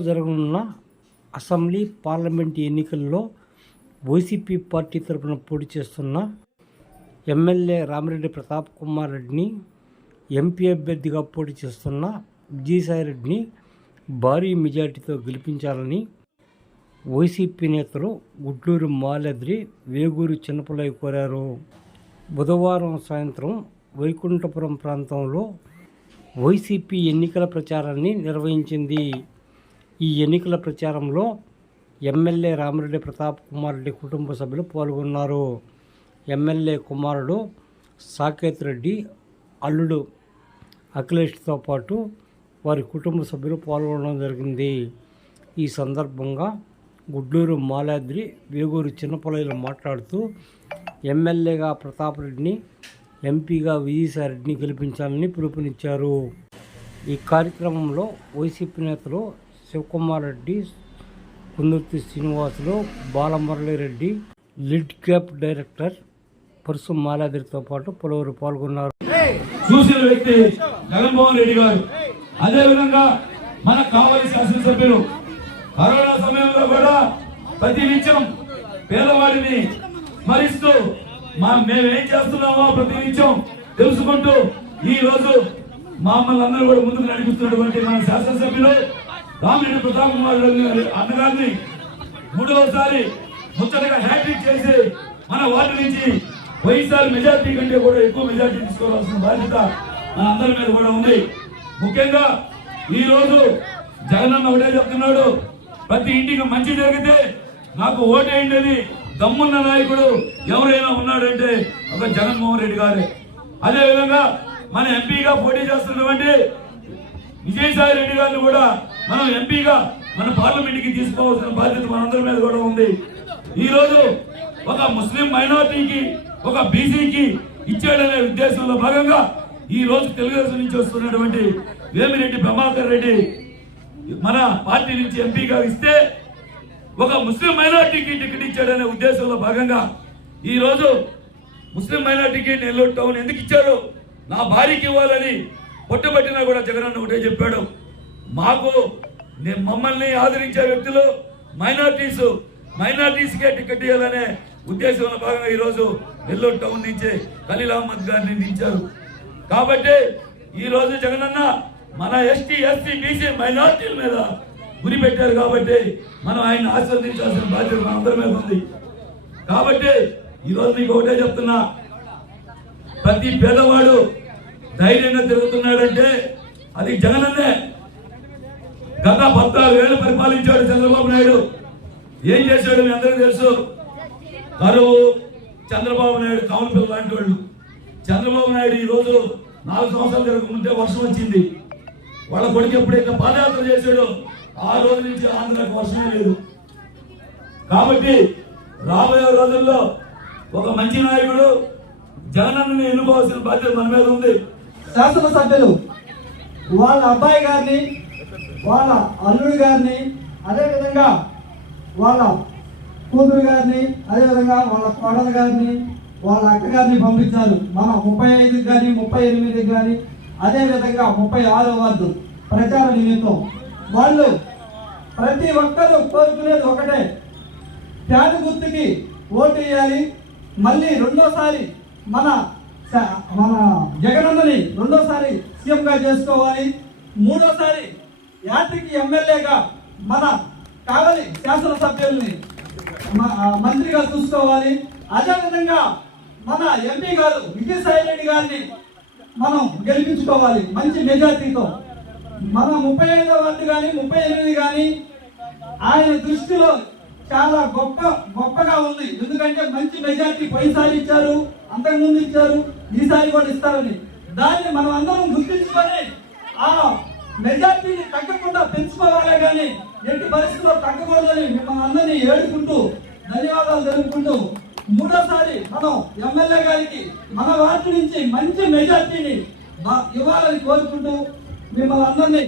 జరగనున్న assembly parliament ఎన్నికల్లో YCP party తరఫున పోటీ చేస్తున్న ఎమ్మెల్యే రామిరెడ్డి ప్రతాప్ కుమార్ రెడ్డిని ఎంపీ అభ్యర్థిగా పోటీ చేస్తున్న విజయసాయిరెడ్డిని భారీ మెజార్టీతో గెలిపించాలని వైసీపీ నేతలు గుడ్లూరు మాలద్రి వేగూరు చిన్నపుల్లయ్య కోరారు. బుధవారం సాయంత్రం వైకుంఠపురం ప్రాంతంలో వైసీపీ ఎన్నికల ప్రచారాన్ని నిర్వహించింది. ఈ ఎన్నికల ప్రచారంలో ఎమ్మెల్యే రామిరెడ్డి ప్రతాప్ కుమార్ రెడ్డి కుటుంబ సభ్యులు పాల్గొన్నారు. ఎమ్మెల్యే కుమారుడు సాకేత్ రెడ్డి అల్లుడు అఖిలేష్తో పాటు వారి కుటుంబ సభ్యులు పాల్గొనడం జరిగింది. ఈ సందర్భంగా గుడ్లూరు మాలాద్రి వేగూరు చిన్నపల్లిలో మాట్లాడుతూ ఎమ్మెల్యేగా ప్రతాప్ రెడ్డిని ఎంపీగా విజయసాయిరెడ్డిని గెలిపించాలని పిలుపునిచ్చారు. ఈ కార్యక్రమంలో వైసీపీ నేతలు Shivakumar Reddy Kundurthi Srinivasulu Balamuralireddy LIDCAP director Parusu మాలాద్రితో పాటు పలువురు పాల్గొన్నారు. చూసిన వ్యక్తి జగన్మోహన్ రెడ్డి గారు. అదేవిధంగా మన కావలి శాసనసభ్యులు కరోనా సమయంలో కూడా ప్రతి నిత్యం పేదవాడిని స్మరిస్తూ మా మేమేం చేస్తున్నామో ప్రతి నిత్యం తెలుసుకుంటూ ఈ రోజు మమ్మల్ని అందరూ కూడా ముందుకు నడిపిస్తున్నటువంటి మన శాసనసభ్యులు రామిరెడ్డి ప్రతాప్ కుమార్ రెడ్డి గారి అన్నగారిని మూడవసారి ముచ్చటగా హ్యాట్రిక్ చేసి మన వార్డు నుంచి వైఎస్ఆర్ మెజార్టీ కంటే కూడా ఎక్కువ మెజార్టీ తీసుకోవాల్సిన బాధ్యత మన అందరి మీద కూడా ఉంది. ముఖ్యంగా ఈ రోజు జగనన్న ఒకటే చెప్తున్నాడు ప్రతి ఇంటికి మంచి జరిగితే నాకు ఓటేయండి అని దమ్మున్న నాయకుడు ఎవరైనా ఉన్నాడంటే ఒక జగన్మోహన్ రెడ్డి గారే. అదేవిధంగా మన ఎంపీగా పోటీ చేస్తున్నటువంటి విజయసాయి రెడ్డి గారిని కూడా మనం ఎంపీగా మన పార్లమెంట్కి తీసుకోవాల్సిన బాధ్యత మనందరి మీద కూడా ఉంది. ఈరోజు ఒక ముస్లిం మైనార్టీకి ఒక బీసీకి ఇచ్చాడనే ఉద్దేశంలో భాగంగా ఈ రోజు తెలుగుదేశం నుంచి వస్తున్నటువంటి వేమిరెడ్డి ప్రభాకర్ రెడ్డి మన పార్టీ నుంచి ఎంపీగా ఇస్తే ఒక ముస్లిం మైనార్టీకి టికెట్ ఇచ్చాడనే ఉద్దేశంలో భాగంగా ఈ రోజు ముస్లిం మైనార్టీకి నెల్లూరు టౌన్ ఎందుకు ఇచ్చాడు? నా భార్యకి ఇవ్వాలని పొట్టబట్టినా కూడా జగనన్న ఒకటే చెప్పాడు. మాకు మమ్మల్ని ఆదరించే వ్యక్తులు మైనార్టీస్ మైనార్టీస్కే టికెట్ ఇవ్వాలనే ఉద్దేశంలో భాగంగా ఈరోజు నెల్లూరు టౌన్ నుంచి ఖలీల్ అహ్మద్ గారిని నిలిచారు. కాబట్టి ఈ రోజు జగనన్న మన ఎస్టీ ఎస్సీ బీసీ మైనార్టీల మీద గురి పెట్టారు కాబట్టి మనం ఆయన ఆశీర్వదించాల్సిన బాధ్యత మన అందరి మీద ఉంది. కాబట్టి ఈ రోజు మీకు ఒకటే చెప్తున్నా ప్రతి పేదవాడు ధైర్యంగా తిరుగుతున్నాడంటే అది జగనన్నే గత పద్నాలుగు ఏళ్ళు పరిపాలించాడు చంద్రబాబు నాయుడు. ఏం చేశాడు మీ అందరికీ తెలుసు? కరువు చంద్రబాబు నాయుడు కౌలు పిల్ల లాంటి వాళ్ళు చంద్రబాబు నాయుడు ఈ రోజు నాలుగు సంవత్సరాలు జరగకుంటే వర్షం వచ్చింది. వాళ్ళ కొడుకు ఎప్పుడైతే పాదయాత్ర చేశాడో ఆ రోజు నుంచి ఆంధ్రాకి వర్షమే లేదు. కాబట్టి రాబోయే రోజుల్లో ఒక మంచి నాయకుడు జగనన్నని ఎన్నుకోవాల్సిన బాధ్యత మన మీద ఉంది. శాసనసభ్యులు వాళ్ళ అబ్బాయి గారిని వాళ్ళ అల్లుడు గారిని అదేవిధంగా వాళ్ళ కూతురు గారిని అదేవిధంగా వాళ్ళ కోడలు గారిని వాళ్ళ అక్క గారిని పంపించారు. మన ముప్పై ఐదుకి కానీ ముప్పై ఎనిమిదికి కానీ అదేవిధంగా ముప్పై ఆరో వార్డు ప్రచార నిమిత్తం. వాళ్ళు ప్రతి ఒక్కరూ కోరుకునేది ఒకటే. ఫ్యాన్ గుర్తుకి ఓటు వేయాలి. మళ్ళీ రెండోసారి మన మన జగనన్నని రెండోసారి సీఎంగా చేసుకోవాలి. మూడోసారి యాత్రికి ఎమ్మెల్యేగా మన కావలి శాసనసభ్యుల్ని మంత్రిగా చూసుకోవాలి. అదేవిధంగా మన ఎంపీ గారు విజయసాయి రెడ్డి గారిని మనం గెలిపించుకోవాలి మంచి మెజార్టీతో. మన ముప్పై ఐదో వార్డు కానీ ముప్పై ఎనిమిది కానీ ఆయన దృష్టిలో చాలా గొప్ప గొప్పగా ఉంది. ఎందుకంటే మంచి మెజార్టీ పోయినసారి ఇచ్చారు అంతకుముందు ఇచ్చారు ఈసారి కూడా ఇస్తారని. దాన్ని మనం అందరం గుర్తించుకొని ఆ మెజార్టీని తగ్గకుండా పెంచుకోవాలే కానీ ఎట్టి పరిస్థితుల్లో తగ్గకూడదని మిమ్మల్ని అందరినీ ఏడుకుంటూ ధన్యవాదాలు తెలుపుకుంటూ మూడోసారి మనం ఎమ్మెల్యే గారికి మన వార్డు నుంచి మంచి మెజార్టీని ఇవ్వాలని కోరుకుంటూ మిమ్మల్ని అందరినీ